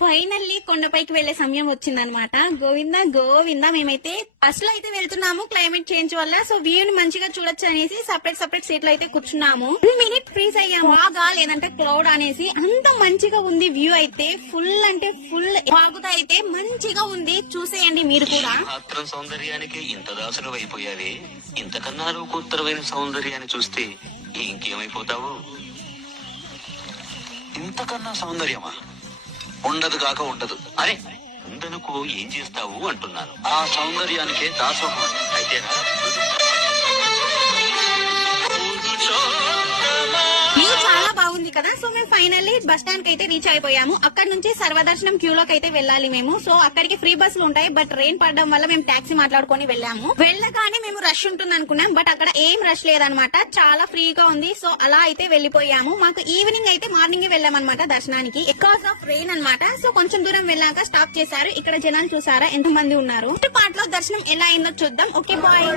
Finally కొండపైకి వెళ్లే సమయం వచ్చిందనమాట. గోవిందా గోవిందా. మేమైతే బస్ లో అయితే వెళ్తున్నాము క్లైమేట్ చేంజ్ వల్ల. సో వ్యూ ని మంచిగా చూడొచ్చు అనేసి సపరేట్ సీట్లు అయితే కూర్చున్నాము. 1 మినిట్ ఫ్రీజ్ అయ్యాము. బాగా లేదంటే క్లౌడ్ అనేసి అంత మంచిగా ఉంది వ్యూ అయితే. ఫుల్ అంటే ఫుల్ బాగుతా అయితే మంచిగా ఉంది. చూసేయండి మీరు కూడా. మాత్రం సౌందర్యానికి ఇంత దాసులు అయిపోయావే, ఇంతకన్నా రూపోత్తరమైన సౌందర్యాన్ని చూస్తే ఇంకేమైపోతావు? ఇంతకన్నా సౌందర్యమా? ఉండదు కాక ఉండదు. అరే ఉందనుకో ఏం చేస్తావు అంటున్నాను. ఆ సౌందర్యానికే దాసోహం అయితే వ్యూ చాలా బాగుంది కదా. సో మేము ఫైనల్లీ బస్ స్టాండ్ కి అయితే రీచ్ అయిపోయాము. అక్కడ నుంచి సర్వదర్శనం క్యూలోకి అయితే వెళ్ళాలి మేము. సో అక్కడికి ఫ్రీ బస్సులు ఉంటాయి. బట్ రెయిన్ పడడం వల్ల మేము టాక్సీ మాట్లాడుకొని వెళ్ళాము. వెళ్ళగానే మేము రష్ ఉంటుంది అనుకున్నాం. బట్ అక్కడ ఏం రష్ లేదనమాట. చాలా ఫ్రీగా ఉంది. సో అలా అయితే వెళ్లిపోయాము. మాకు ఈవినింగ్ అయితే మార్నింగ్ వెళ్ళామన్నమాట దర్శనానికి. బికాస్ ఆఫ్ రెయిన్ అనమాట. సో కొంచెం దూరం వెళ్ళాక స్టాప్ చేశారు. ఇక్కడ జనాలు చూసారా ఎంత మంది ఉన్నారు. పాటలో దర్శనం ఎలా అయిందో చూద్దాం. Okay bye.